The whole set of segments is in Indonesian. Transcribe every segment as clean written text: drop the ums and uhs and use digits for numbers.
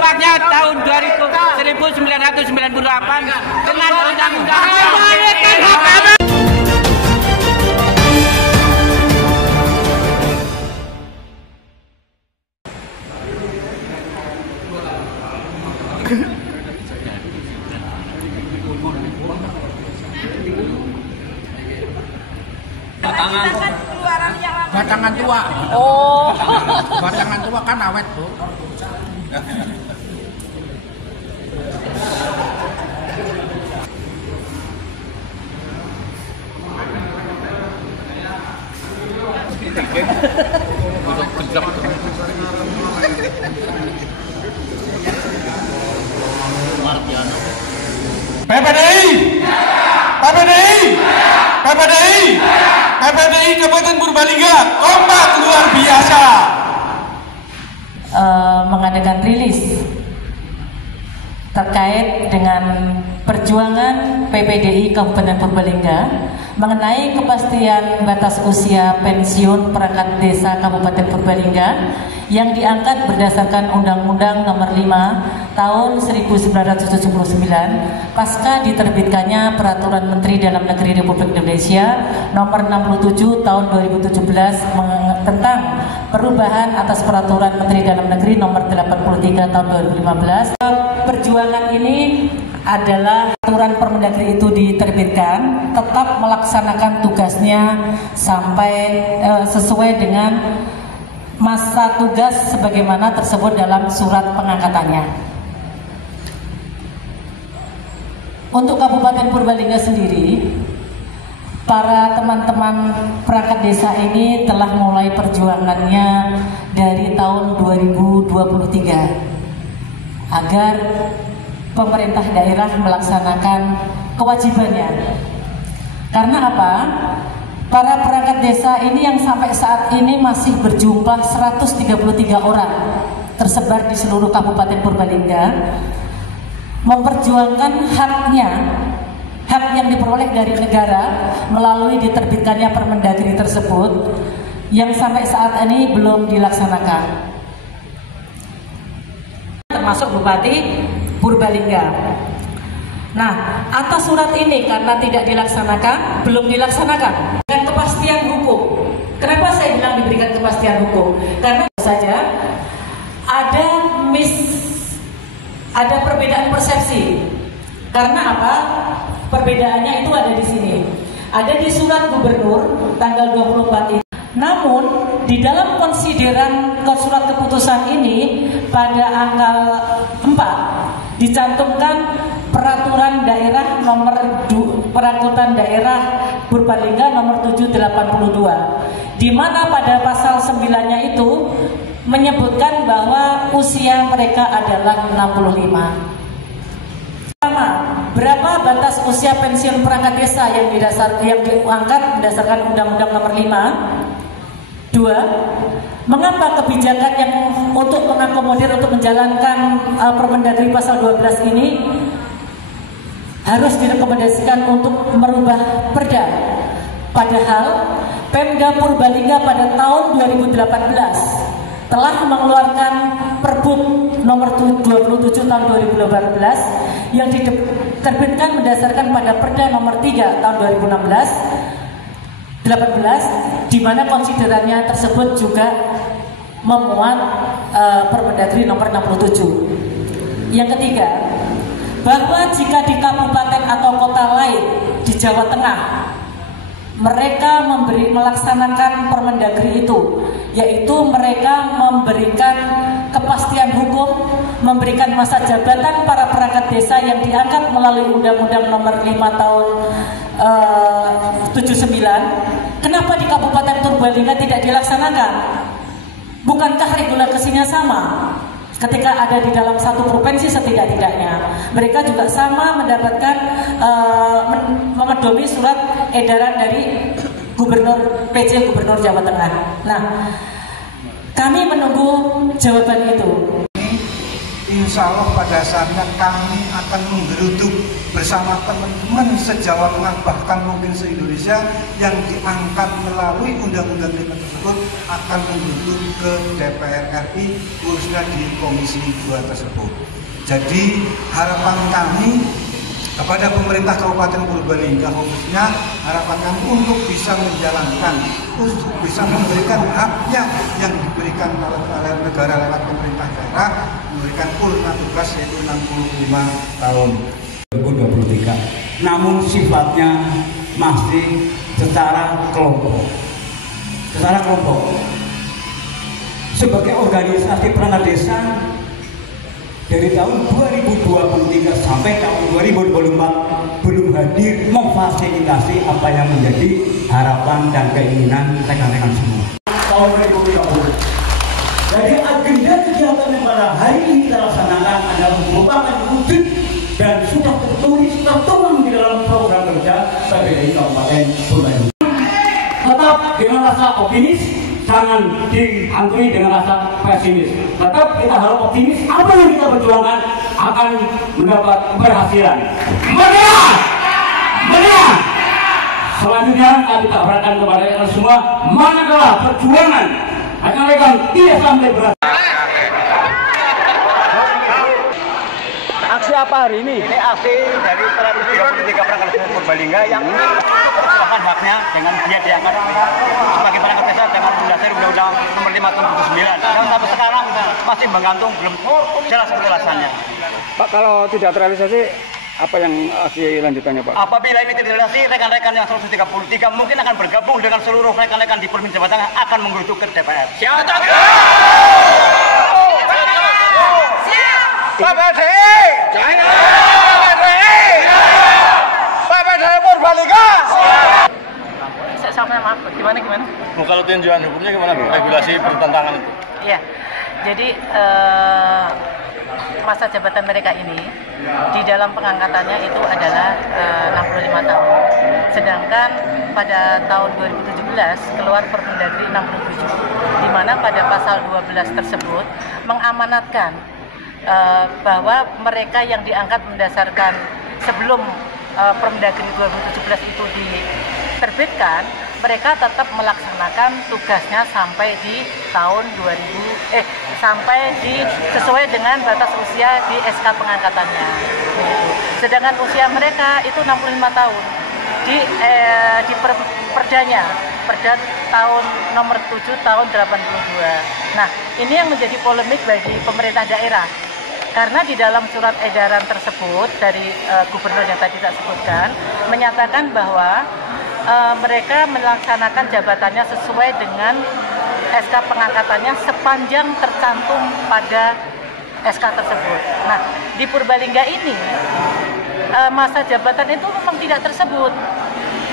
dampaknya tahun 1998 dengan undang-undang batangan tua. Oh. Batangan tua kan awet, Bu. PPDI, PPDI, PPDI, PPDI Kabupaten Purbalingga kompak luar biasa. Mengadakan rilis terkait dengan perjuangan PPDI Kabupaten Purbalingga mengenai kepastian batas usia pensiun perangkat desa Kabupaten Purbalingga yang diangkat berdasarkan Undang-Undang Nomor 5 Tahun 1979 pasca diterbitkannya Peraturan Menteri Dalam Negeri Republik Indonesia Nomor 67 Tahun 2017 tentang perubahan atas Peraturan Menteri Dalam Negeri Nomor 83 Tahun 2015. Perjuangan ini adalah aturan Permendagri itu diterbitkan tetap melaksanakan tugasnya sampai sesuai dengan masa tugas sebagaimana tersebut dalam surat pengangkatannya. Untuk Kabupaten Purbalingga sendiri, para teman-teman perangkat desa ini telah mulai perjuangannya dari tahun 2023 agar pemerintah daerah melaksanakan kewajibannya. Karena apa? Para perangkat desa ini yang sampai saat ini masih berjumlah 133 orang tersebar di seluruh Kabupaten Purbalingga memperjuangkan haknya, hak yang diperoleh dari negara melalui diterbitkannya Permendagri tersebut yang sampai saat ini belum dilaksanakan, termasuk Bupati Purbalingga. Nah, atas surat ini karena tidak dilaksanakan, belum dilaksanakan dengan kepastian hukum. Kenapa saya bilang diberikan kepastian hukum? Karena saja ada perbedaan persepsi. Karena apa? Perbedaannya itu ada di sini. Ada di surat gubernur tanggal 24 itu. Namun di dalam konsideran surat keputusan ini pada angka 4 dicantumkan Peraturan Daerah Nomor Perangkutan Daerah Purbalingga Nomor 782, di mana pada pasal 9-nya itu menyebutkan bahwa usia mereka adalah 65. Pertama, berapa batas usia pensiun perangkat desa yang diangkat berdasarkan Undang-Undang Nomor 5? 2. Mengapa kebijakan yang untuk mengakomodir untuk menjalankan Permendagri pasal 12 ini harus direkomendasikan untuk merubah perda? Padahal Pemda Purbalingga pada tahun 2018 telah mengeluarkan Perbup nomor 27 tahun 2018 yang diterbitkan berdasarkan pada Perda nomor 3 tahun 2018 di mana konsiderannya tersebut juga memuat Permendagri nomor 67. Yang ketiga, bahwa jika di kabupaten atau kota lain di Jawa Tengah mereka melaksanakan Permendagri itu, yaitu mereka memberikan kepastian hukum, memberikan masa jabatan para perangkat desa yang diangkat melalui Undang-Undang Nomor 5 tahun 79. Kenapa di Kabupaten Purbalingga tidak dilaksanakan? Bukankah regulasinya sama? Ketika ada di dalam satu provinsi setidak-tidaknya mereka juga sama mendapatkan memedomi surat edaran dari PJ Gubernur Jawa Tengah. Nah, kami menunggu jawaban itu. insya Allah pada saatnya kami akan menggeruduk bersama teman-teman se-Jawa Tengah bahkan mungkin se-Indonesia yang diangkat melalui undang-undang tersebut akan menggeruduk ke DPR RI khususnya di Komisi 2 tersebut. Jadi harapan kami kepada pemerintah Kabupaten Purbalingga khususnya harapan kami untuk bisa menjalankan, untuk bisa memberikan haknya yang diberikan oleh negara lewat pemerintah daerah, memberikan purna tugas yaitu 65 tahun 2023. Namun sifatnya masih secara kelompok. Sebagai organisasi perangkat desa dari tahun 2023 sampai tahun 2024 belum hadir memfasilitasi apa yang menjadi harapan dan keinginan rekan-rekan semua. Tahun 2030. Jadi agenda kegiatan yang pada hari ini kita laksanakan adalah merupakan wujud dan sudah tertulis, tertuang di dalam program kerja PPDI Kabupaten Purbalingga. Tetap dengan rasa optimis, jangan dihantui dengan rasa pesimis. Tetap kita harus optimis, apa yang kita perjuangkan akan mendapat keberhasilan. Benar. Selanjutnya kita harapkan kepada kalian semua, manakala perjuangan rekan-rekan tidak sampai berat. Aksi apa hari ini? Ini aksi dari 133 perangkat desa Purbalingga yang memperjuangkan haknya dengan dia diangkat sebagai perangkat desa dengan mendasari Undang-Undang Nomor 5 Tahun 2009. Dan sampai sekarang masih menggantung, belum jelas kejelasannya. Pak, kalau tidak terrealisasi, apa yang aksi lanjutannya, Pak? Apabila ini tidak terrealisasi, rekan-rekan yang 133 mungkin akan bergabung dengan seluruh rekan-rekan di Provinsi Jawa Tengah akan menggerutuk ke DPR. Siap. Purbalingga. Sama gimana? Kalau tinjauan hukumnya gimana, regulasi pertentangan itu? Iya, jadi masa jabatan mereka ini di dalam pengangkatannya itu adalah 65 tahun. Sedangkan pada tahun 2017 keluar Permendagri 67, di mana pada pasal 12 tersebut mengamanatkan bahwa mereka yang diangkat mendasarkan sebelum Permendagri 2017 itu diterbitkan, mereka tetap melaksanakan tugasnya sampai di tahun sesuai dengan batas usia di SK pengangkatannya. Sedangkan usia mereka itu 65 tahun di Perda tahun nomor 7 tahun 82. Nah, ini yang menjadi polemik bagi pemerintah daerah. Karena di dalam surat edaran tersebut dari gubernur yang tadi saya sebutkan menyatakan bahwa mereka melaksanakan jabatannya sesuai dengan SK pengangkatannya sepanjang tercantum pada SK tersebut. Nah, di Purbalingga ini masa jabatan itu memang tidak tersebut,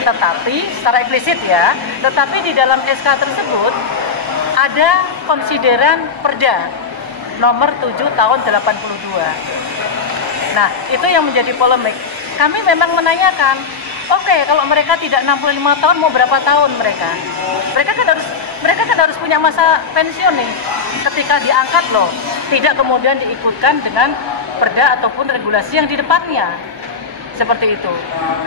tetapi secara eksplisit ya, tetapi di dalam SK tersebut ada konsideran Perda nomor 7 tahun 82. Nah, itu yang menjadi polemik. Kami memang menanyakan, oke, kalau mereka tidak 65 tahun, mau berapa tahun mereka? Mereka kan harus punya masa pensiun nih. Ketika diangkat loh, tidak kemudian diikutkan dengan perda ataupun regulasi yang di depannya. Seperti itu.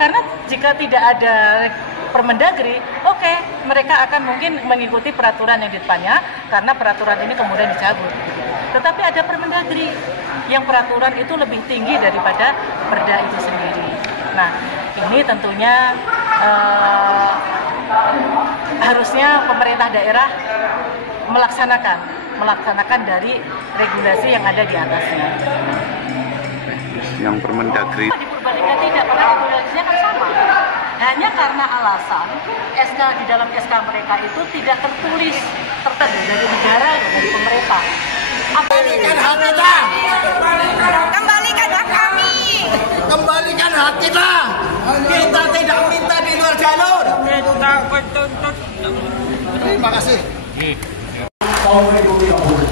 Karena jika tidak ada Permendagri, oke, mereka akan mungkin mengikuti peraturan yang di depannya karena peraturan ini kemudian dicabut. Tetapi ada Permendagri yang peraturan itu lebih tinggi daripada perda itu sendiri. Nah, ini tentunya harusnya pemerintah daerah melaksanakan dari regulasi yang ada di atasnya. Yang Permendagri Di Purbalingga tidak, karena regulasinya kan sama. Hanya karena alasan SK di dalam SK mereka itu tidak tertulis tertentu dari negara, dari pemerintah. Kembalikan hak kita. Kembalikan hak kami. Kembalikan hak kita. Kita tidak minta di luar jalur. Kita Terima kasih. Tahun 2030.